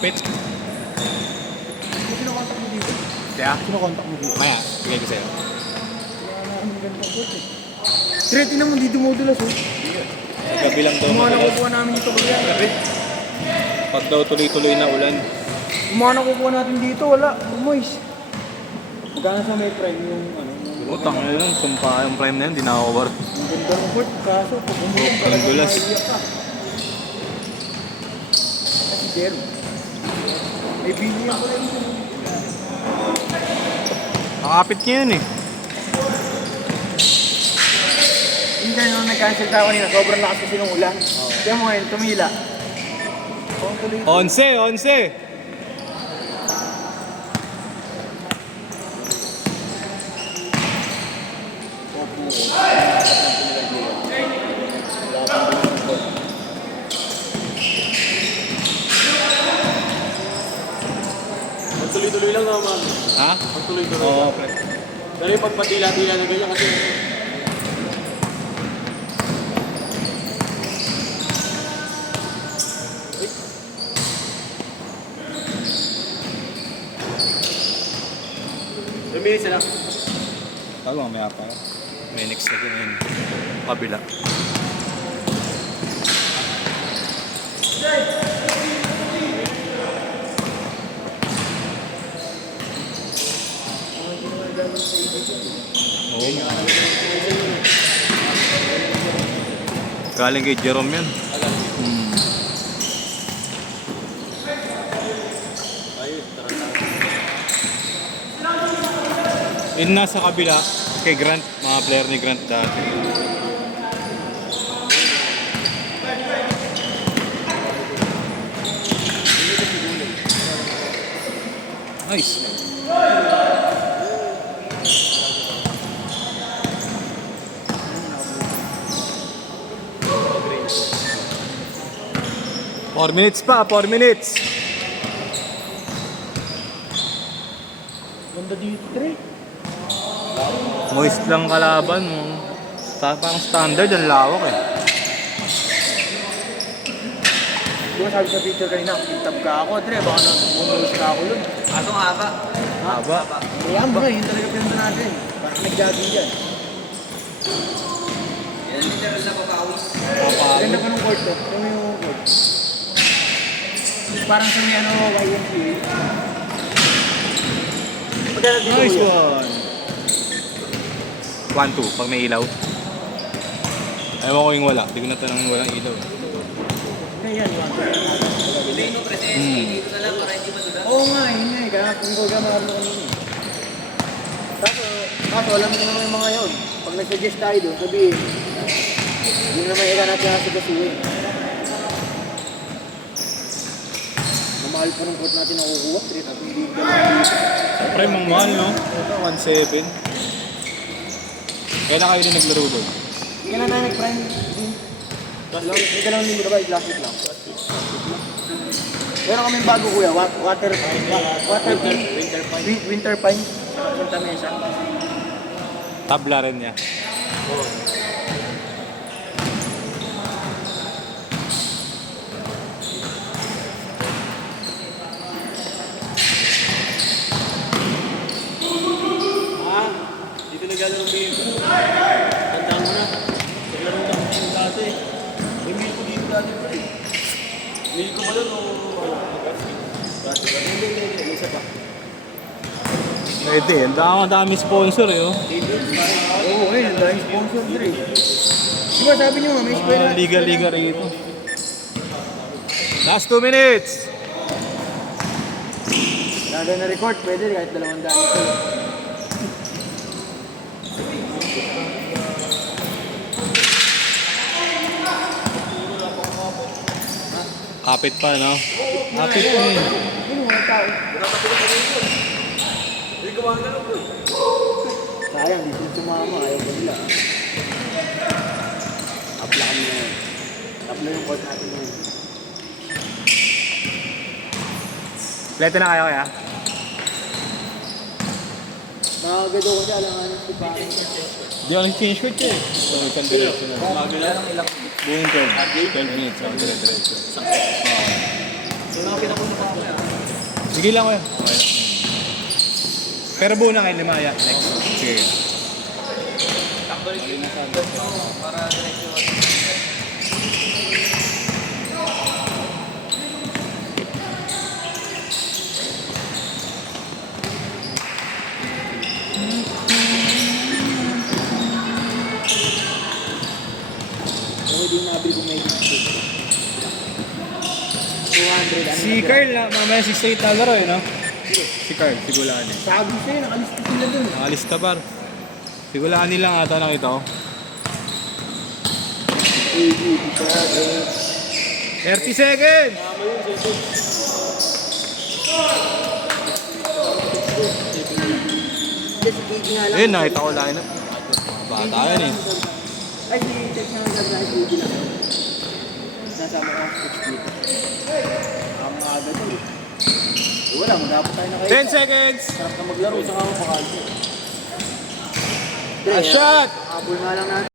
Kapit. Sino contact mo dito? Kaya? Sino contact mo dito? Maya, bigay ko sa'yo. Wala na kami ganitong coach eh. Tre, tinan mo, hindi dumudulas oh. Sa gabi lang daw Yung mga madalas. nakukuha namin dito kaya. Pag daw tuloy-tuloy na ulan. Yung mga nakukuha natin dito, wala. Moist. Magkano sa may prime yung ano? Utang na yun, sumpa yung prime na yun, di nakakawar. Ang ganda ng court, kaso pag umulan Oh, talagang kaldulas. maiiyak ka. Kasi Jero. May billion ko rin yun. Nakakapit niya yun eh. Hindi nung nag-cancel tayo kanina, sobrang lakas kasi ng ulan. Kaya mo ngayon, tumila. Kung tuloy 11. Magtuloy-tuloy lang naman. Ha? Magtuloy-tuloy Oo, lang. pre. Pero yung pagpatila-tila na ganyan kasi luminis na lang. Tago mamaya pa. May next na ganyan. Kabila. Oo nga. Galing kay Jerome yan. Ayun, tara na. Yun nasa kabila kay Grant, mga player ni Grant dati. Nice. 4 minutes pa, 4 minutes. Ganda dito, Tre. Moist lang kalaban. Parang standard, ang lawak eh. Di ba sabi sa picture kanina, kintab ka ako, Tre. Baka na bumulis ka ako nun. Asong haba. Haba. Ayan ba, yun talaga pinto natin. Parang nag-jogging dyan. Yan din na sa papawis. Ganda pa ng court to. Ano yung court? Parang sa may ano, YMCA. Magkano dito Nice kuya? one. 1-2 pag may ilaw. Ewan ko yung wala. Hindi ko natanong walang ilaw. Ayan, Pilino presente. Hmm. Dito na lang para hindi madulas. Oo nga, yun nga eh. Kaya kung gawin marami kanina eh. Tapos, alam mo naman yung mga yun. Pag nag-suggest tayo doon, sabihin, yun naman ika natin nasa kasuhin. Mamahal pa ng court natin nakukuha, 3 at hindi ka lang dito. Siyempre, mang mahal, no? Ito, 1-7. Kailan kayo din naglaro doon? Kailan na nag-prime din? May dalawang linggo na ba? Last week lang. Meron kaming bago kuya, water winter pine. Punta mesa. Tabla rin niya. Dito naglalaro ng Milko. Tandaan mo na. Naglaro na ako dito dati. May Milko dito dati bro eh. Milko ba yun o dati? Hindi. Isa pa. Pwede, ang dami sponsor eh. Oh. Oo, ngayon, dahil sponsor din. Di ba sabi niyo nga, may eskwela. Mga liga-liga rito. Last 2 minutes. Lalo na record, pwede kahit 200 ito. Kapit pa, no? Kapit pa eh. Ano mga tao? Hindi ko mga ganun bro eh. Sayang, di sila sumama. Ayaw ko nila. Apla kami na yun. Apla yung court natin ngayon. Plete na kayo kaya? Nakagado ko siya, alangan si Pari. Di ako nag-change shirt eh. So, isang diretso na. Buong 12 minutes. Ang diretso. So, nakapinapunta pa ako. Sige lang ko yun. Okay lang. Pero buo na kay Limaya. Next. Sige. Ako din nabili ko may 200. Si Carl na, mamaya $68 eh, no? Si Carl, sigulaan eh. Sabi sa'yo, nakalista sila dun. Nakalista par. Sigulaan nila ata nakita ko. 30 seconds! Hindi, si KD nga lang. Ayun, nakita ko line up. Bata yan eh. Ay, si Tex na lang sa KD lang. Nasama ko ang coach dito. Ang aga to eh. Wala, dapat tayo na kayo. 10 seconds! Sarap na maglaro, saka ako pakalto. A shot! Habol nga lang natin.